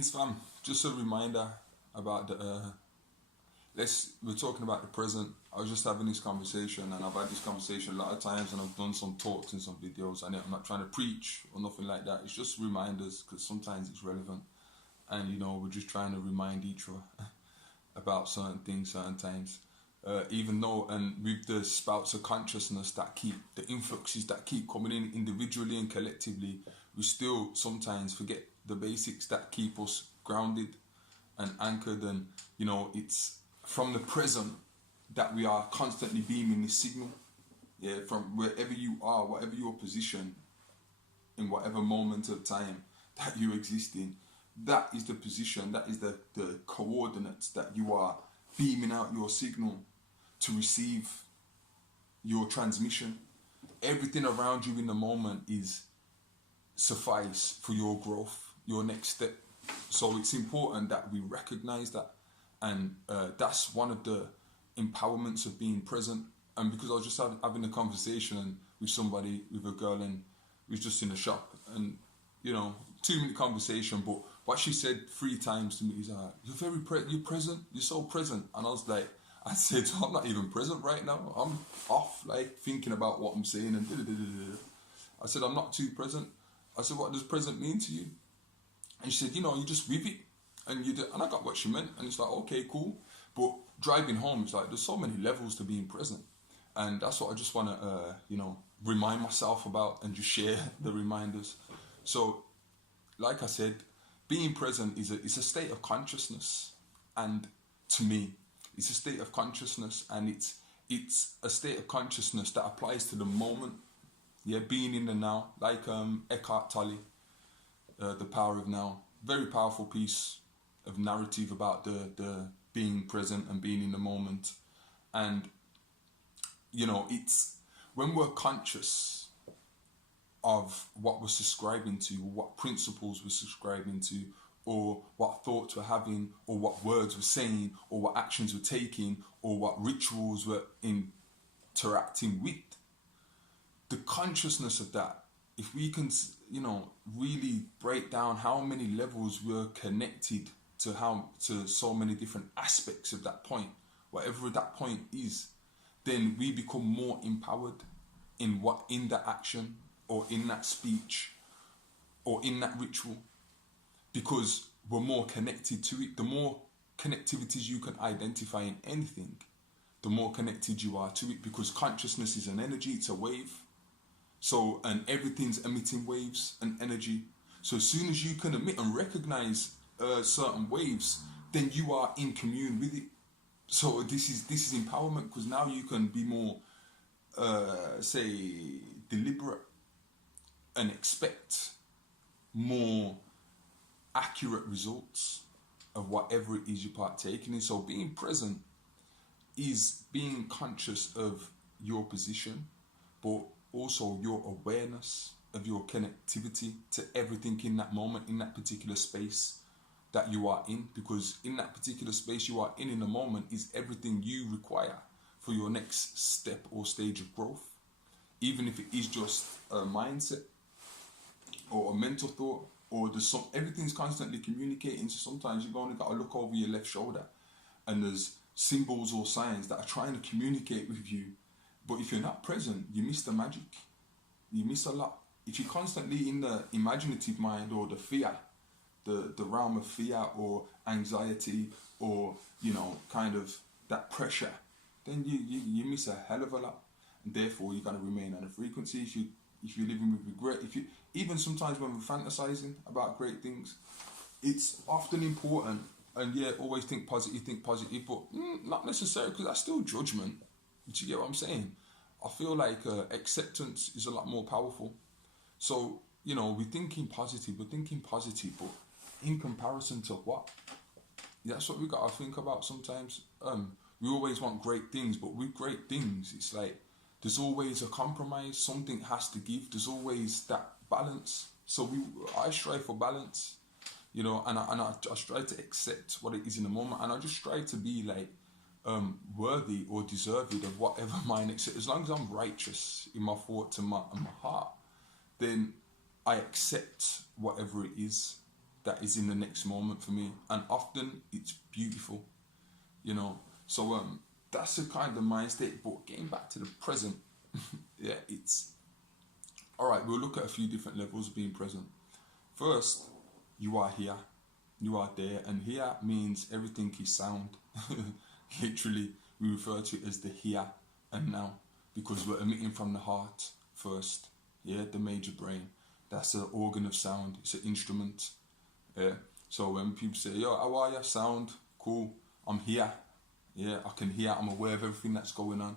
Greetings, fam. Just a reminder about we're talking about the present. I was just having this conversation, and I've had this conversation a lot of times, and I've done some talks and some videos, and I'm not trying to preach or nothing like that. It's just reminders, because sometimes it's relevant, and we're just trying to remind each other about certain things, certain times. Even though, and with the spouts of consciousness that keep, the influxes that keep coming in individually and collectively, we still sometimes forget the basics that keep us grounded and anchored. And it's from the present that we are constantly beaming this signal. Yeah, from wherever you are, whatever your position, in whatever moment of time that you exist in, that is the position, that is the coordinates that you are beaming out your signal to receive your transmission. Everything around you in the moment is suffice for your growth, your next step. So it's important that we recognize that, and that's one of the empowerments of being present. And because I was just having a conversation with somebody, with a girl, and we was just in a shop, and 2-minute conversation, but what she said 3 times to me is, you're present, you're so present. And I said, I'm not even present right now. I'm off, thinking about what I'm saying, and I said, I'm not too present. I said, what does present mean to you? And she said, you just with it, and you do. And I got what she meant, and it's like, okay, cool. But driving home, it's like, there's so many levels to being present. And that's what I just want to, remind myself about, and just share the reminders. So, like I said, being present is a state of consciousness, and to me, it's a state of consciousness, and it's a state of consciousness that applies to the moment. Yeah, being in the now, like Eckhart Tolle, The Power of Now, very powerful piece of narrative about the being present and being in the moment. And it's when we're conscious of what we're subscribing to, what principles we're subscribing to, or what thoughts we're having, or what words we're saying, or what actions we're taking, or what rituals we're interacting with. The consciousness of that, if we can, really break down how many levels we're connected to so many different aspects of that point, whatever that point is, then we become more empowered in that action, or in that speech, or in that ritual, because we're more connected to it. The more connectivities you can identify in anything, the more connected you are to it, because consciousness is an energy, it's a wave. So, and everything's emitting waves and energy. So as soon as you can emit and recognize certain waves, then you are in commune with it. So this is empowerment, because now you can be more, deliberate, and expect more accurate results of whatever it is you're partaking in. So being present is being conscious of your position, but also your awareness of your connectivity to everything in that moment, in that particular space that you are in, because in that particular space you are in the moment is everything you require for your next step or stage of growth, even if it is just a mindset or a mental thought, or everything's constantly communicating. So sometimes you've only got to look over your left shoulder, and there's symbols or signs that are trying to communicate with you. But if you're not present, you miss the magic. You miss a lot. If you're constantly in the imaginative mind, or the fear, the realm of fear or anxiety, or kind of that pressure, then you miss a hell of a lot. And therefore you're gonna remain on a frequency. If you're living with regret, even sometimes when we're fantasizing about great things, it's often important. And always think positive, but not necessarily, because that's still judgment. Do you get what I'm saying? I feel like acceptance is a lot more powerful. So, we're thinking positive, but in comparison to what? That's what we got to think about sometimes. We always want great things, but with great things, it's like there's always a compromise. Something has to give. There's always that balance. So I strive for balance, and I strive to accept what it is in the moment, and I just strive to be worthy or deserving of whatever mine accept. As long as I'm righteous in my thoughts and my heart, then I accept whatever it is. that is in the next moment for me, and often it's beautiful, you know. So that's the kind of mind state. But getting back to the present, yeah, it's all right. We'll look at a few different levels of being present. First, you are here, you are there, and here means everything is sound. Literally, we refer to it as the here and now, because we're emitting from the heart first. Yeah, the major brain. That's an organ of sound. It's an instrument. Yeah. So when people say, "Yo, how are you? Sound cool. I'm here. Yeah, I can hear. I'm aware of everything that's going on."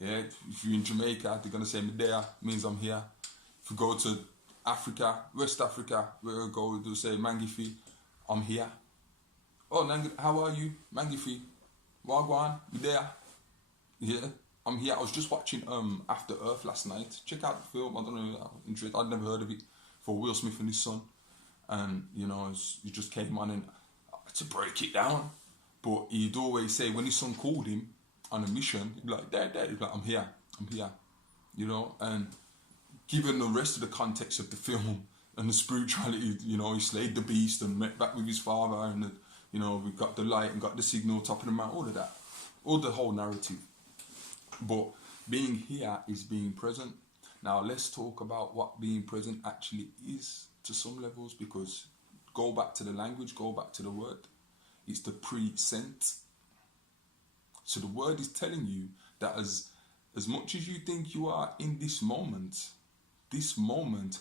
Yeah. If you're in Jamaica, they're gonna say "me there," means I'm here. If you go to Africa, West Africa, where we go, they'll say "Mangifi," I'm here. Oh, how are you, Mangifi? Wagwan, you there? Yeah, I'm here. I was just watching After Earth last night. Check out the film. I don't know, I'd never heard of it. For Will Smith and his son, and you know, he just came on and to break it down. But he'd always say when his son called him on a mission, he'd be like, "Dad, Dad," he'd be like, I'm here. You know, and given the rest of the context of the film and the spirituality, you know, he slayed the beast and met back with his father, and you know, we got the light and got the signal, top of the mountain, all of that, all the whole narrative. But being here is being present. Now let's talk about what being present actually is to some levels, because go back to the language, go back to the word. It's the present. So the word is telling you that as much as you think you are in this moment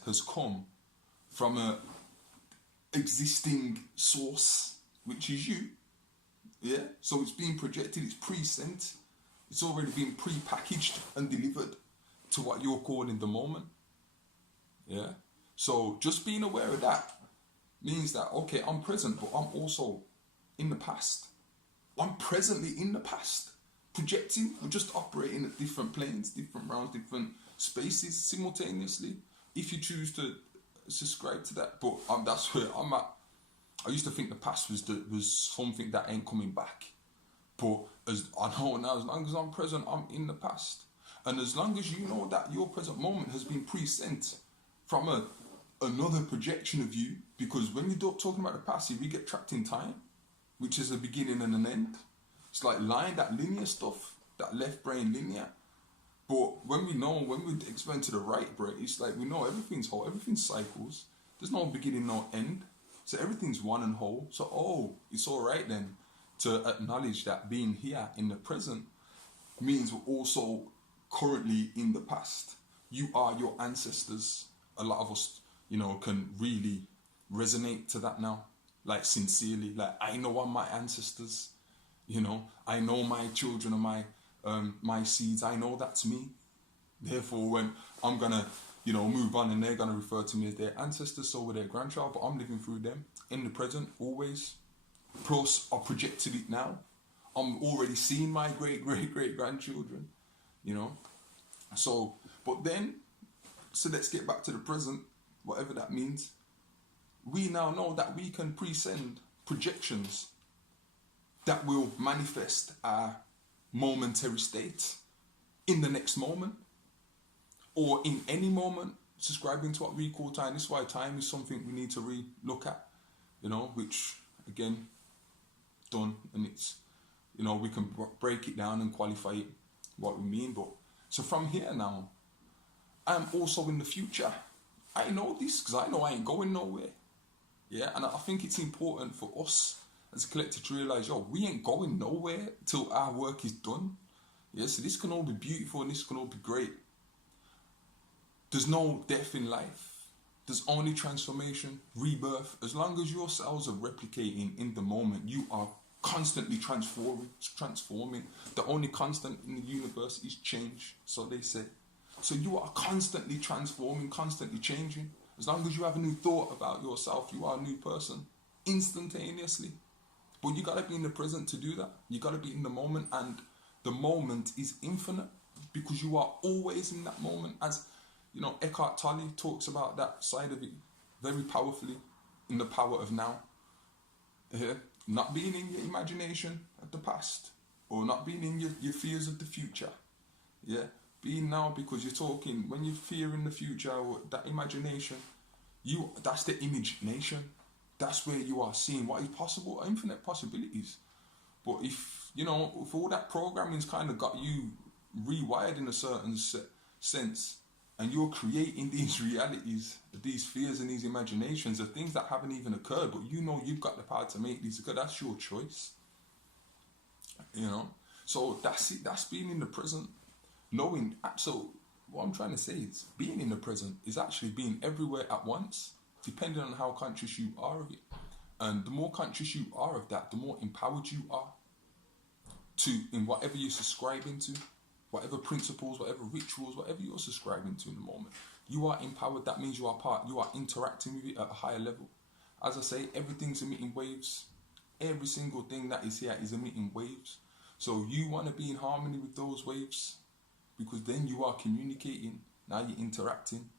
has come from a existing source, which is you. Yeah? So it's being projected, it's present. It's already been pre-packaged and delivered to what you're calling the moment. Yeah? So just being aware of that means that, okay, I'm present, but I'm also in the past. I'm presently in the past. Projecting, we're just operating at different planes, different realms, different spaces simultaneously, if you choose to subscribe to that. But that's where I'm at. I used to think the past was something that ain't coming back. But as I know now, as long as I'm present, I'm in the past. And as long as you know that your present moment has been pre-sent from another projection of you, because when you're talking about the past, we get trapped in time, which is a beginning and an end. It's like that linear stuff, that left brain linear. But when we expand to the right brain, it's like we know everything's whole, everything's cycles. There's no beginning, no end. So everything's one and whole. So, it's all right then to acknowledge that being here in the present means we're also currently in the past. You are your ancestors. A lot of us, you know, can really resonate to that now. Like sincerely, like I know I'm my ancestors. You know, I know my children are my seeds. I know that's me. Therefore, when I'm gonna, you know, move on and they're gonna refer to me as their ancestors, so with their grandchild, but I'm living through them in the present always. Plus, I projected it now. I'm already seeing my great grandchildren. You know, so let's get back to the present, whatever that means. We now know that we can pre-send projections that will manifest our momentary state in the next moment or in any moment, subscribing to what we call time. This is why time is something we need to re-look at, you know, which again, done, and it's, you know, we can break it down and qualify it, what we mean. But so from here now, I'm also in the future. I know this because I know I ain't going nowhere. Yeah, and I think it's important for us as a collective to realise, we ain't going nowhere till our work is done. Yeah, so this can all be beautiful and this can all be great. There's no death in life. There's only transformation, rebirth. As long as your cells are replicating in the moment, you are constantly transforming. The only constant in the universe is change, so they say. So you are constantly transforming, constantly changing. As long as you have a new thought about yourself, you are a new person, instantaneously. But you got to be in the present to do that. You got to be in the moment, and the moment is infinite because you are always in that moment. As you know, Eckhart Tolle talks about that side of it very powerfully in The Power of Now. Not being in your imagination of the past or not being in your fears of the future. Yeah, being now, because you're talking, when you fear in the future or that imagination, that's the imagination. that's where you are seeing what is possible, infinite possibilities. But if, you know, if all that programming's kind of got you rewired in a certain sense, and you're creating these realities, these fears and these imaginations of things that haven't even occurred, but you know you've got the power to make these occur, that's your choice. You know? So that's it, that's being in the present. Knowing, so what I'm trying to say is, being in the present is actually being everywhere at once, depending on how conscious you are of it. And the more conscious you are of that, the more empowered you are to, in whatever you're subscribing to, whatever principles, whatever rituals, whatever you're subscribing to in the moment. You are empowered. That means you are interacting with it at a higher level. As I say, everything's emitting waves. Every single thing that is here is emitting waves. So you want to be in harmony with those waves, because then you are communicating. Now you're interacting,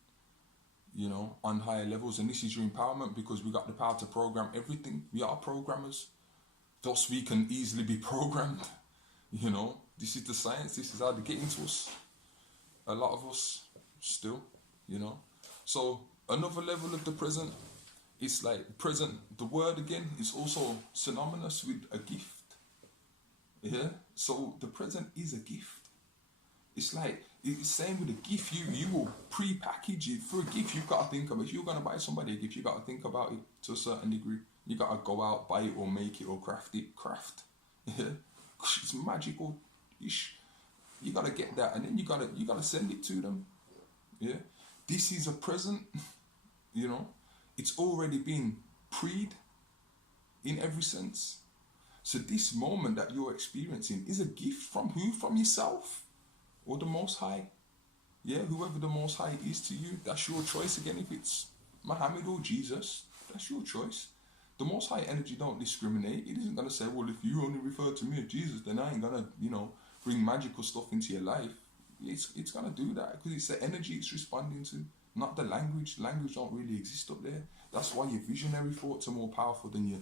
you know, on higher levels. And this is your empowerment, because we got the power to program everything. We are programmers. Thus we can easily be programmed, you know. This is the science. This is how they get into us. A lot of us still, you know. So another level of the present, it's like present. The word again is also synonymous with a gift. Yeah. So the present is a gift. It's like, it's same with a gift. You will pre-package it. For a gift, you've got to think about it. If you're going to buy somebody a gift, you've got to think about it to a certain degree. You got to go out, buy it, or make it, or craft it. Yeah. It's magical. You got to get that, and then you got to send it to them. Yeah. This is a present, you know. It's already been preed in every sense. So this moment that you're experiencing is a gift from who? From yourself or the Most High. Yeah, whoever the Most High is to you, that's your choice. Again, if it's Muhammad or Jesus, that's your choice. The Most High energy don't discriminate. It isn't going to say, well, if you only refer to me as Jesus, then I ain't going to, you know, bring magical stuff into your life. It's going to do that, because it's the energy it's responding to, not the language. Language don't really exist up there. That's why your visionary thoughts are more powerful than your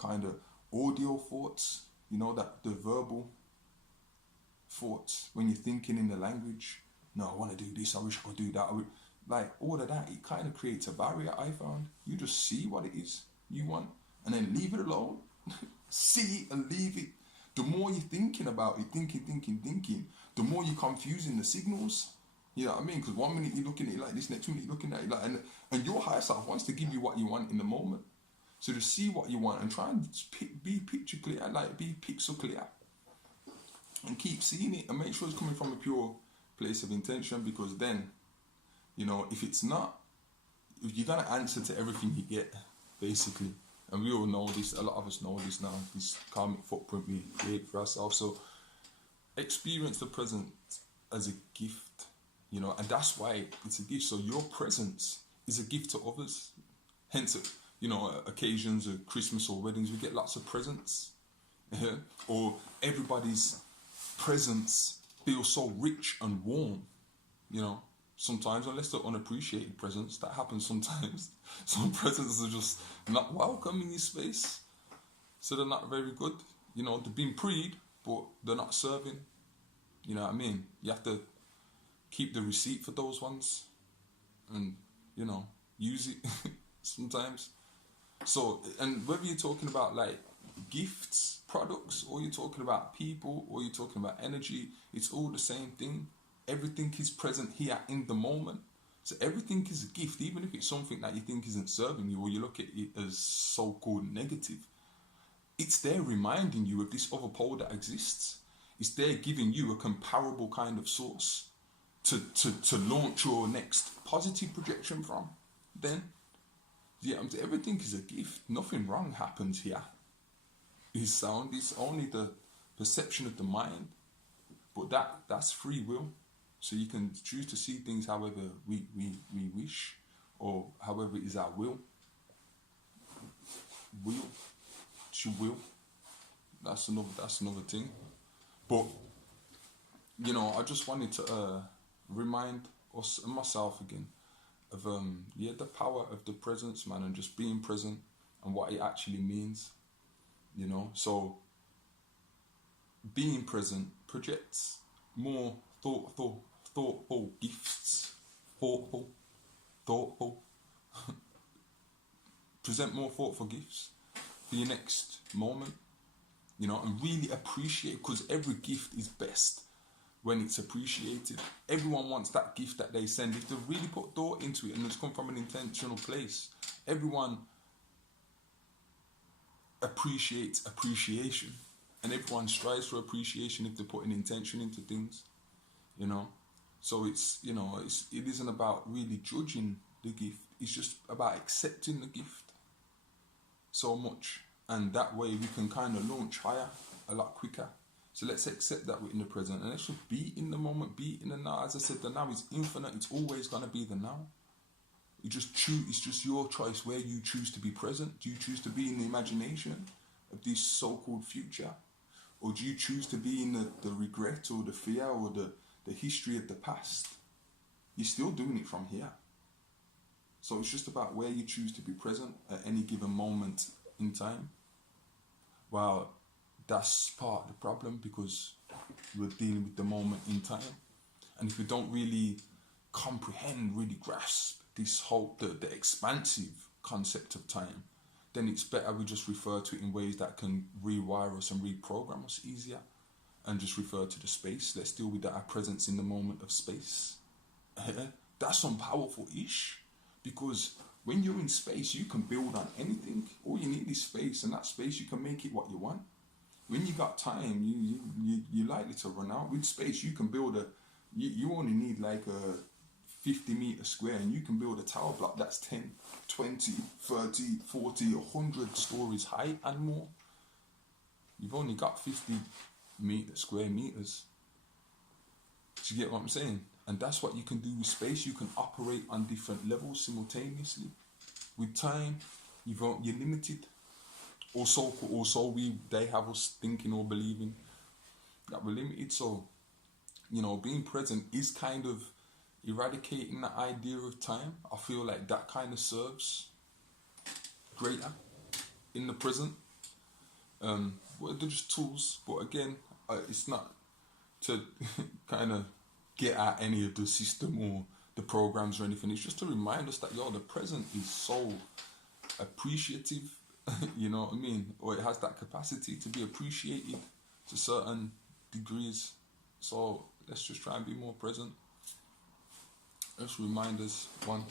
kind of audio thoughts, you know, that the verbal thoughts, when you're thinking in the language. No, I want to do this, I wish I could do that. Like all of that, it kind of creates a barrier, I found. You just see what it is you want and then leave it alone. See it and leave it. The more you're thinking about it, thinking, the more you're confusing the signals. You know what I mean? Because 1 minute you're looking at it like this, next minute you're looking at it like, and your higher self wants to give you what you want in the moment. So just see what you want and try and be picture clear, like be pixel clear. And keep seeing it and make sure it's coming from a pure place of intention, because then, you know, if it's not, if you're going to answer to everything you get, basically. And we all know this, a lot of us know this now, this karmic footprint we create for ourselves. So experience the present as a gift, you know, and that's why it's a gift. So your presence is a gift to others. Hence, you know, occasions of Christmas or weddings, we get lots of presents. Or everybody's presence feels so rich and warm, you know. Sometimes, unless they're unappreciated presents, that happens sometimes. Some presents are just not welcome in your space, so they're not very good. You know, they've been preed, but they're not serving. You know what I mean? You have to keep the receipt for those ones, and, you know, use it sometimes. So, and whether you're talking about like gifts, products, or you're talking about people, or you're talking about energy, it's all the same thing. Everything is present here in the moment. So everything is a gift, even if it's something that you think isn't serving you, or you look at it as so-called negative. It's there reminding you of this other pole that exists. It's there giving you a comparable kind of source to launch your next positive projection from. Then, yeah, everything is a gift. Nothing wrong happens here. It's sound. It's only the perception of the mind. But that's free will. So you can choose to see things however we wish, or however it is our will. It's your will. That's another thing. But, you know, I just wanted to remind us and myself again of the power of the presence, man, and just being present and what it actually means. You know, so being present projects more thoughtful gifts. Thoughtful. present more thoughtful gifts for your next moment, you know, and really appreciate, because every gift is best when it's appreciated. Everyone wants that gift that they send. If they really put thought into it and it's come from an intentional place, everyone appreciates appreciation, and everyone strives for appreciation if they put an intention into things, you know. So it's, you know, it isn't about really judging the gift. It's just about accepting the gift so much, and that way we can kind of launch higher a lot quicker. So let's accept that we're in the present, and let's just be in the moment, be in the now. As I said, the now is infinite. It's always going to be the now. You just choose. It's just your choice where you choose to be present. Do you choose to be in the imagination of this so-called future, or do you choose to be in the regret or the fear or the history of the past? You're still doing it from here. So it's just about where you choose to be present at any given moment in time. Well, that's part of the problem, because we're dealing with the moment in time. And if we don't really comprehend, really grasp this whole, the expansive concept of time, then it's better we just refer to it in ways that can rewire us and reprogram us easier, and just refer to the space. Let's deal with that, our presence in the moment of space. That's some powerful ish, because when you're in space, you can build on anything. All you need is space, and that space you can make it what you want. When you got time, you're likely to run out. With space, you can build you only need like a 50 meter square, and you can build a tower block that's 10, 20, 30, 40, 100 stories high and more. You've only got 50 square meters. Do you get what I'm saying? And that's what you can do with space. You can operate on different levels simultaneously. With time, you're limited. Also, they have us thinking or believing that we're limited. So, you know, being present is kind of eradicating the idea of time. I feel like that kind of serves greater in the present. Well, they're just tools, but again, it's not to kind of get at any of the system or the programs or anything. It's just to remind us that, the present is so appreciative. You know what I mean? Or it has that capacity to be appreciated to certain degrees. So let's just try and be more present. Let's remind us, one.